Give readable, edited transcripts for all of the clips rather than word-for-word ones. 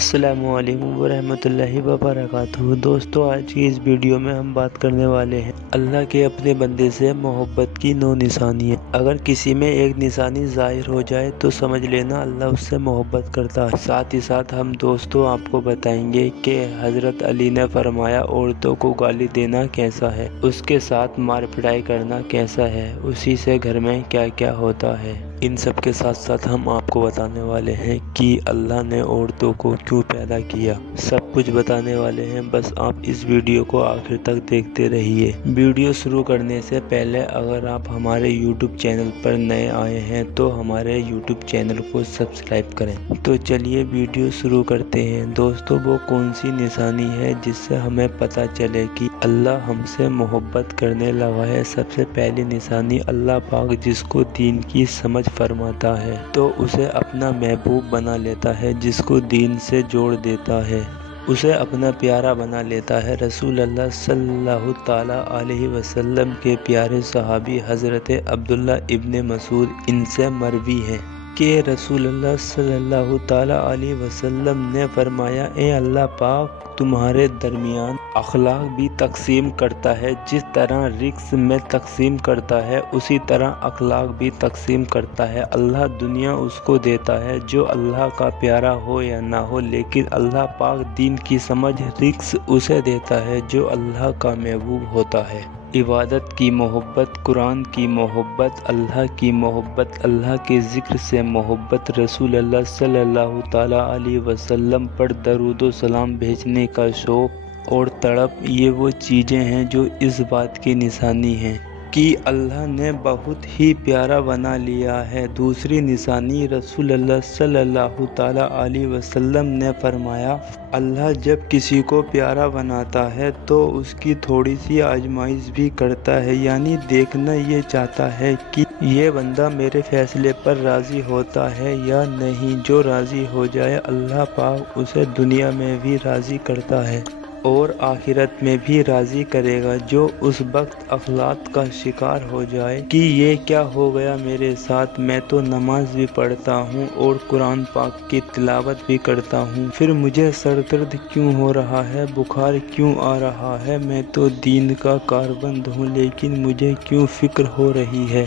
السلام علیکم ورحمۃ اللہ وبرکاتہ۔ دوستو، آج کی اس ویڈیو میں ہم بات کرنے والے ہیں اللہ کے اپنے بندے سے محبت کی 9 نشانیاں۔ اگر کسی میں ایک نشانی ظاہر ہو جائے تو سمجھ لینا اللہ اس سے محبت کرتا ہے۔ ساتھ ہی ساتھ ہم دوستو آپ کو بتائیں گے کہ حضرت علی نے فرمایا عورتوں کو گالی دینا کیسا ہے، اس کے ساتھ مار پٹائی کرنا کیسا ہے، اسی سے گھر میں کیا کیا ہوتا ہے۔ ان سب کے ساتھ ساتھ ہم آپ کو بتانے والے ہیں کہ اللہ نے عورتوں کو کیوں پیدا کیا، سب کچھ بتانے والے ہیں۔ بس آپ اس ویڈیو کو آخر تک دیکھتے رہیے۔ ویڈیو شروع کرنے سے پہلے اگر آپ ہمارے یوٹیوب چینل پر نئے آئے ہیں تو ہمارے یوٹیوب چینل کو سبسکرائب کریں۔ تو چلیے ویڈیو شروع کرتے ہیں۔ دوستو، وہ کون سی نشانی ہے جس سے ہمیں پتہ چلے کہ اللہ ہم سے محبت کرنے لگا ہے؟ سب سے پہلی نشانی، اللہ پاک جس کو دین کی سمجھ فرماتا ہے تو اسے اپنا محبوب بنا لیتا ہے، جس کو دین سے جوڑ دیتا ہے اسے اپنا پیارا بنا لیتا ہے۔ رسول اللہ صلی اللہ تعالیٰ علیہ وسلم کے پیارے صحابی حضرت عبداللہ ابن مسعود ان سے مروی ہے کہ رسول اللہ صلی اللہ تعالیٰ علیہ وسلم نے فرمایا، اے اللہ پاک تمہارے درمیان اخلاق بھی تقسیم کرتا ہے، جس طرح رزق میں تقسیم کرتا ہے اسی طرح اخلاق بھی تقسیم کرتا ہے۔ اللہ دنیا اس کو دیتا ہے جو اللہ کا پیارا ہو یا نہ ہو، لیکن اللہ پاک دین کی سمجھ رزق اسے دیتا ہے جو اللہ کا محبوب ہوتا ہے۔ عبادت کی محبت، قرآن کی محبت، اللہ کی محبت، اللہ کے ذکر سے محبت، رسول اللہ صلی اللہ تعالیٰ علیہ وسلم پر درود و سلام بھیجنے کا شوق اور تڑپ، یہ وہ چیزیں ہیں جو اس بات کی نشانی ہیں کہ اللہ نے بہت ہی پیارا بنا لیا ہے۔ دوسری نشانی، رسول اللہ صلی اللہ تعالیٰ علیہ وسلم نے فرمایا، اللہ جب کسی کو پیارا بناتا ہے تو اس کی تھوڑی سی آزمائش بھی کرتا ہے، یعنی دیکھنا یہ چاہتا ہے کہ یہ بندہ میرے فیصلے پر راضی ہوتا ہے یا نہیں۔ جو راضی ہو جائے اللہ پاک اسے دنیا میں بھی راضی کرتا ہے اور آخرت میں بھی راضی کرے گا۔ جو اس وقت افلاط کا شکار ہو جائے کہ یہ کیا ہو گیا میرے ساتھ، میں تو نماز بھی پڑھتا ہوں اور قرآن پاک کی تلاوت بھی کرتا ہوں، پھر مجھے سر درد کیوں ہو رہا ہے، بخار کیوں آ رہا ہے، میں تو دین کا کاربند ہوں لیکن مجھے کیوں فکر ہو رہی ہے؟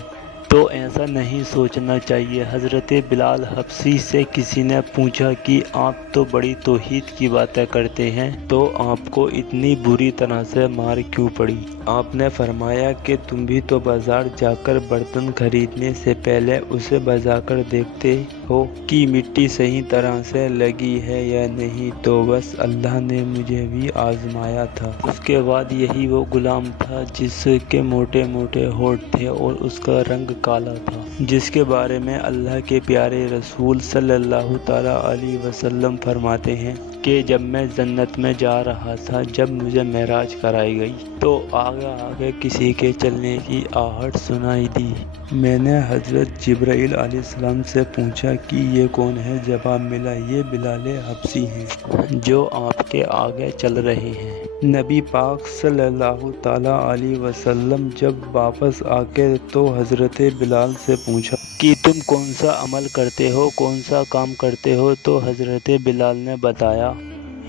تو ایسا نہیں سوچنا چاہیے۔ حضرت بلال حبشی سے کسی نے پوچھا کہ آپ تو بڑی توحید کی باتیں کرتے ہیں، تو آپ کو اتنی بری طرح سے مار کیوں پڑی؟ آپ نے فرمایا کہ تم بھی تو بازار جا کر برتن خریدنے سے پہلے اسے بجا کر دیکھتے ہو کہ مٹی صحیح طرح سے لگی ہے یا نہیں، تو بس اللہ نے مجھے بھی آزمایا تھا۔ اس کے بعد یہی وہ غلام تھا جس کے موٹے موٹے ہونٹ تھے اور اس کا رنگ کالا تھا، جس کے بارے میں اللہ کے پیارے رسول صلی اللہ تعالیٰ علیہ وسلم فرماتے ہیں کہ جب میں جنت میں جا رہا تھا، جب مجھے معراج کرائی گئی تو آگے آگے کسی کے چلنے کی آہٹ سنائی دی۔ میں نے حضرت جبرائیل علیہ السلام سے پوچھا کہ یہ کون ہے؟ جواب ملا، یہ بلال حبشی ہیں جو آپ کے آگے چل رہے ہیں۔ نبی پاک صلی اللہ تعالیٰ علیہ وسلم جب واپس آکے تو حضرت بلال سے پوچھا کہ تم کون سا عمل کرتے ہو، کون سا کام کرتے ہو؟ تو حضرت بلال نے بتایا،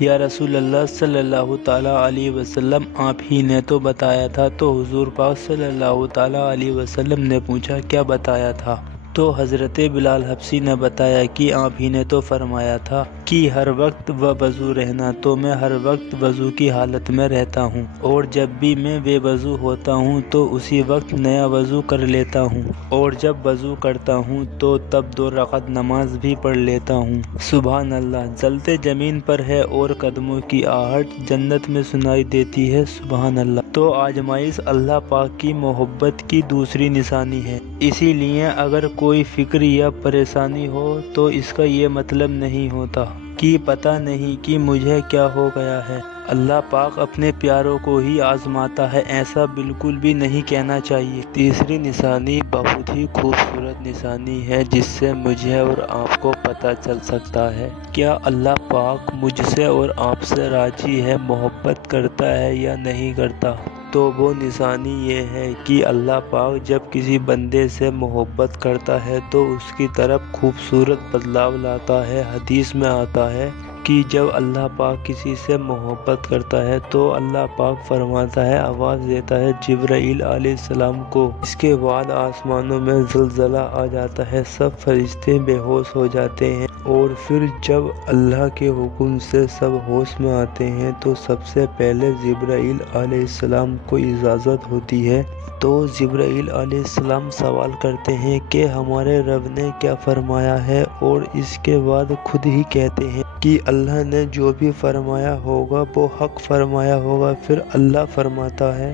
یا رسول اللہ صلی اللہ تعالیٰ علیہ وسلم آپ ہی نے تو بتایا تھا۔ تو حضور پاک صلی اللہ تعالیٰ علیہ وسلم نے پوچھا، کیا بتایا تھا؟ تو حضرت بلال حبشی نے بتایا کہ آپ ہی نے تو فرمایا تھا کہ ہر وقت وضو رہنا، تو میں ہر وقت وضو کی حالت میں رہتا ہوں، اور جب بھی میں بے وضو ہوتا ہوں تو اسی وقت نیا وضو کر لیتا ہوں، اور جب وضو کرتا ہوں تو تب 2 رکعت نماز بھی پڑھ لیتا ہوں۔ سبحان اللہ، جلتے زمین پر ہے اور قدموں کی آہٹ جنت میں سنائی دیتی ہے، سبحان اللہ۔ تو آزمائش اللہ پاک کی محبت کی دوسری نشانی ہے۔ اسی لیے اگر کوئی فکر یا پریشانی ہو تو اس کا یہ مطلب نہیں ہوتا کہ پتہ نہیں کہ مجھے کیا ہو گیا ہے، اللہ پاک اپنے پیاروں کو ہی آزماتا ہے، ایسا بالکل بھی نہیں کہنا چاہیے۔ تیسری نشانی بہت ہی خوبصورت نشانی ہے جس سے مجھے اور آپ کو پتہ چل سکتا ہے کیا اللہ پاک مجھ سے اور آپ سے راضی ہے، محبت کرتا ہے یا نہیں کرتا۔ تو وہ نشانی یہ ہے کہ اللہ پاک جب کسی بندے سے محبت کرتا ہے تو اس کی طرف خوبصورت بدلاؤ لاتا ہے۔ حدیث میں آتا ہے کہ جب اللہ پاک کسی سے محبت کرتا ہے تو اللہ پاک فرماتا ہے، آواز دیتا ہے جبرائیل علیہ السلام کو۔ اس کے بعد آسمانوں میں زلزلہ آ جاتا ہے، سب فرشتے بے ہوش ہو جاتے ہیں، اور پھر جب اللہ کے حکم سے سب ہوش میں آتے ہیں تو سب سے پہلے جبرائیل علیہ السلام کو اجازت ہوتی ہے۔ تو جبرائیل علیہ السلام سوال کرتے ہیں کہ ہمارے رب نے کیا فرمایا ہے، اور اس کے بعد خود ہی کہتے ہیں کہ اللہ نے جو بھی فرمایا ہوگا وہ حق فرمایا ہوگا۔ پھر اللہ فرماتا ہے،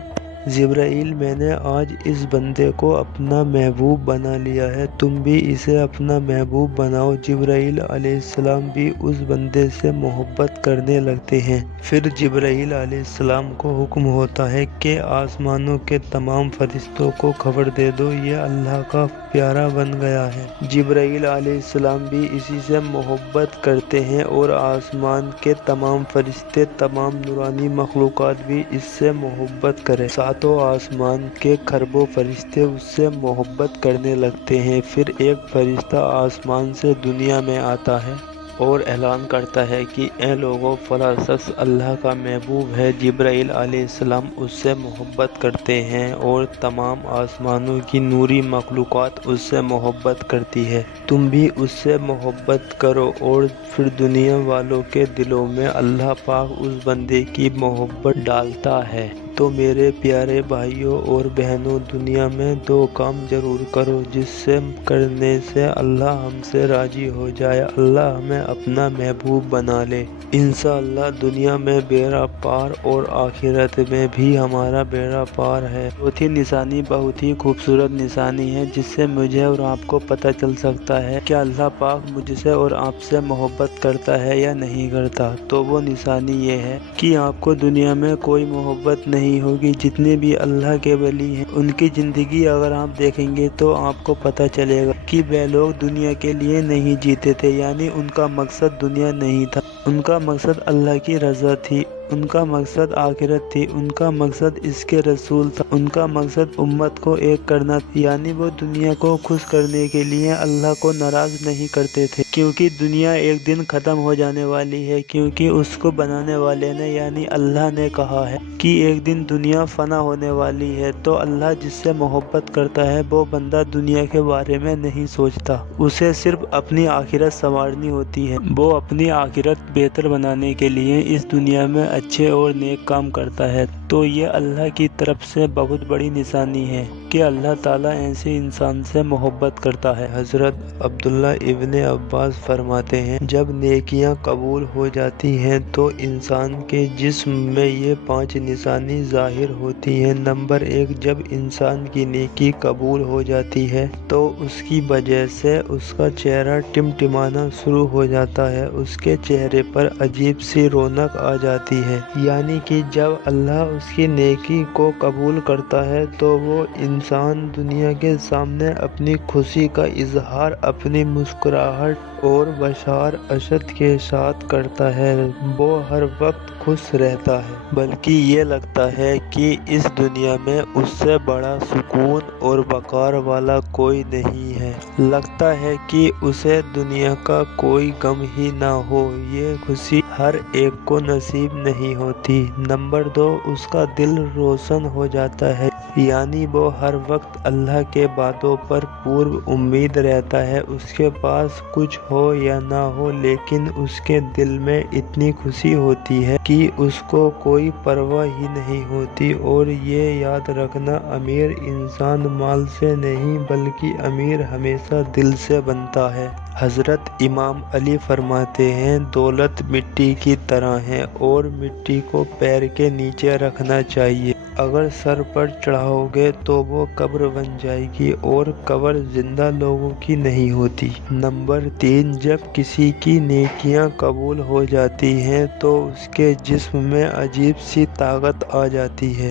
جبرائیل میں نے آج اس بندے کو اپنا محبوب بنا لیا ہے، تم بھی اسے اپنا محبوب بناؤ۔ جبرائیل علیہ السلام بھی اس بندے سے محبت کرنے لگتے ہیں۔ پھر جبرائیل علیہ السلام کو حکم ہوتا ہے کہ آسمانوں کے تمام فرشتوں کو خبر دے دو، یہ اللہ کا پیارا بن گیا ہے۔ جبرائیل علیہ السلام بھی اسی سے محبت کرتے ہیں، اور آسمان کے تمام فرشتے، تمام نورانی مخلوقات بھی اس سے محبت کریں۔ ساتوں آسمان کے کھربوں فرشتے اس سے محبت کرنے لگتے ہیں۔ پھر ایک فرشتہ آسمان سے دنیا میں آتا ہے اور اعلان کرتا ہے کہ اے لوگو، فلاں شخص اللہ کا محبوب ہے۔ جبرائیل علیہ السلام اس سے محبت کرتے ہیں، اور تمام آسمانوں کی نوری مخلوقات اس سے محبت کرتی ہے۔ تم بھی اس سے محبت کرو۔ اور پھر دنیا والوں کے دلوں میں اللہ پاک اس بندے کی محبت ڈالتا ہے۔ تو میرے پیارے بھائیوں اور بہنوں، دنیا میں دو کام ضرور کرو جس سے کرنے سے اللہ ہم سے راضی ہو جائے، اللہ ہمیں اپنا محبوب بنا لے۔ انشاءاللہ دنیا میں بیڑا پار اور آخرت میں بھی ہمارا بیڑا پار ہے۔ چوتھی نشانی بہت ہی خوبصورت نشانی ہے، جس سے مجھے اور آپ کو پتہ چل سکتا ہے کہ اللہ پاک مجھ سے اور آپ سے محبت کرتا ہے یا نہیں کرتا۔ تو وہ نشانی یہ ہے کہ آپ کو دنیا میں کوئی محبت نہیں ہوگی۔ جتنے بھی اللہ کے ولی ہیں ان کی زندگی اگر آپ دیکھیں گے تو آپ کو پتہ چلے گا کہ وہ لوگ دنیا کے لیے نہیں جیتے تھے، یعنی ان کا مقصد دنیا نہیں تھا، ان کا مقصد اللہ کی رضا تھی، ان کا مقصد آخرت تھی، ان کا مقصد اس کے رسول تھا، ان کا مقصد امت کو ایک کرنا تھا، یعنی وہ دنیا کو خوش کرنے کے لیے اللہ کو ناراض نہیں کرتے تھے، کیونکہ دنیا ایک دن ختم ہو جانے والی ہے، کیونکہ اس کو بنانے والے نے یعنی اللہ نے کہا ہے کہ ایک دن دنیا فنا ہونے والی ہے۔ تو اللہ جس سے محبت کرتا ہے وہ بندہ دنیا کے بارے میں نہیں سوچتا، اسے صرف اپنی آخرت سنوارنی ہوتی ہے۔ وہ اپنی آخرت بہتر بنانے کے لیے اس دنیا میں اچھے اور نیک کام کرتا ہے۔ تو یہ اللہ کی طرف سے بہت بڑی نشانی ہے کہ اللہ تعالیٰ ایسے انسان سے محبت کرتا ہے۔ حضرت عبداللہ ابن عباس فرماتے ہیں، جب نیکیاں قبول ہو جاتی ہیں تو انسان کے جسم میں یہ 5 نشانی ظاہر ہوتی ہیں۔ نمبر 1، جب انسان کی نیکی قبول ہو جاتی ہے تو اس کی وجہ سے اس کا چہرہ ٹمٹمانا شروع ہو جاتا ہے، اس کے چہرے پر عجیب سی رونق آ جاتی ہے، یعنی کہ جب اللہ اس کی نیکی کو قبول کرتا ہے تو وہ انسان دنیا کے سامنے اپنی خوشی کا اظہار اپنی مسکراہٹ اور بشار اشد کے ساتھ کرتا ہے۔ وہ ہر وقت خوش رہتا ہے، بلکہ یہ لگتا ہے کہ اس دنیا میں اس سے بڑا سکون اور وقار والا کوئی نہیں ہے، لگتا ہے کہ اسے دنیا کا کوئی غم ہی نہ ہو۔ یہ خوشی ہر ایک کو نصیب نہیں ہوتی۔ نمبر 2، اس کا دل روشن ہو جاتا ہے، یعنی وہ ہر وقت اللہ کے باتوں پر پورا امید رہتا ہے، اس کے پاس کچھ ہو یا نہ ہو لیکن اس کے دل میں اتنی خوشی ہوتی ہے کہ اس کو کوئی پرواہ ہی نہیں ہوتی۔ اور یہ یاد رکھنا، امیر انسان مال سے نہیں بلکہ امیر ہمیشہ دل سے بنتا ہے۔ حضرت امام علی فرماتے ہیں، دولت مٹی کی طرح ہے اور مٹی کو پیر کے نیچے رکھنا چاہیے، اگر سر پر چڑھاؤ گے تو وہ قبر بن جائے گی، اور قبر زندہ لوگوں کی نہیں ہوتی۔ نمبر 3، جب کسی کی نیکیاں قبول ہو جاتی ہیں تو اس کے جسم میں عجیب سی طاقت آ جاتی ہے،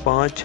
5,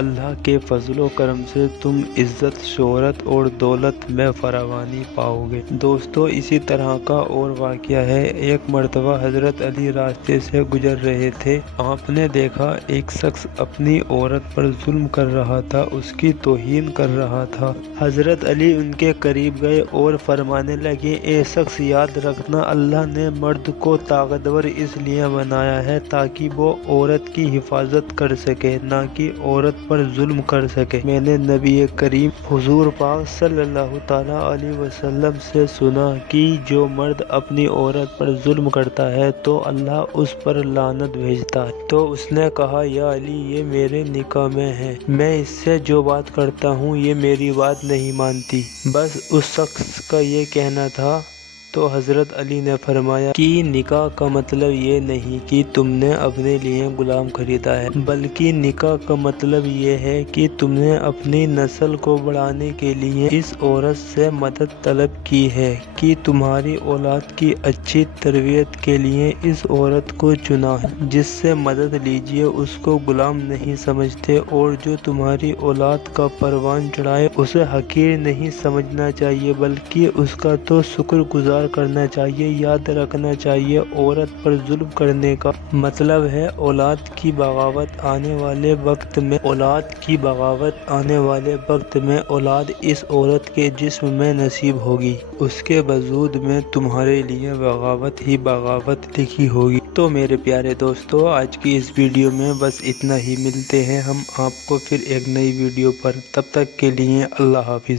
اللہ کے فضل و کرم سے تم عزت، شہرت اور دولت میں فراوانی پاؤ گے۔ دوستو، اسی طرح کا اور واقعہ ہے۔ ایک مرتبہ حضرت علی راستے سے گزر رہے تھے۔ آپ نے دیکھا ایک شخص اپنی عورت پر ظلم کر رہا تھا، اس کی توہین کر رہا تھا۔ حضرت علی ان کے قریب گئے اور فرمانے لگے، اے شخص، یاد رکھنا، اللہ نے مرد کو طاقتور اس لیے بنایا ہے تاکہ وہ عورت کی حفاظت کر سکے، نہ کہ عورت پر ظلم کر سکے۔ میں نے نبی کریم حضور پاک صلی اللہ تعالیٰ علیہ وسلم سے سنا کہ جو مرد اپنی عورت پر ظلم کرتا ہے تو اللہ اس پر لعنت بھیجتا ہے۔ تو اس نے کہا، یا علی، یہ میرے نکاح میں ہے، میں اس سے جو بات کرتا ہوں یہ میری بات نہیں مانتی۔ بس اس شخص کا یہ کہنا تھا۔ تو حضرت علی نے فرمایا کہ نکاح کا مطلب یہ نہیں کہ تم نے اپنے لیے غلام خریدا ہے، بلکہ نکاح کا مطلب یہ ہے کہ تم نے اپنی نسل کو بڑھانے کے لیے اس عورت سے مدد طلب کی ہے، کہ تمہاری اولاد کی اچھی تربیت کے لیے اس عورت کو چنا ہے۔ جس سے مدد لیجیے اس کو غلام نہیں سمجھتے، اور جو تمہاری اولاد کا پروان چڑھائے اسے حقیر نہیں سمجھنا چاہیے، بلکہ اس کا تو شکر گزار کرنا چاہیے۔ یاد رکھنا چاہیے، عورت پر ظلم کرنے کا مطلب ہے اولاد کی بغاوت آنے والے وقت میں اولاد اس عورت کے جسم میں نصیب ہوگی، اس کے وجود میں تمہارے لیے بغاوت ہی بغاوت لکھی ہوگی۔ تو میرے پیارے دوستو، آج کی اس ویڈیو میں بس اتنا ہی۔ ملتے ہیں ہم آپ کو پھر ایک نئی ویڈیو پر، تب تک کے لیے اللہ حافظ۔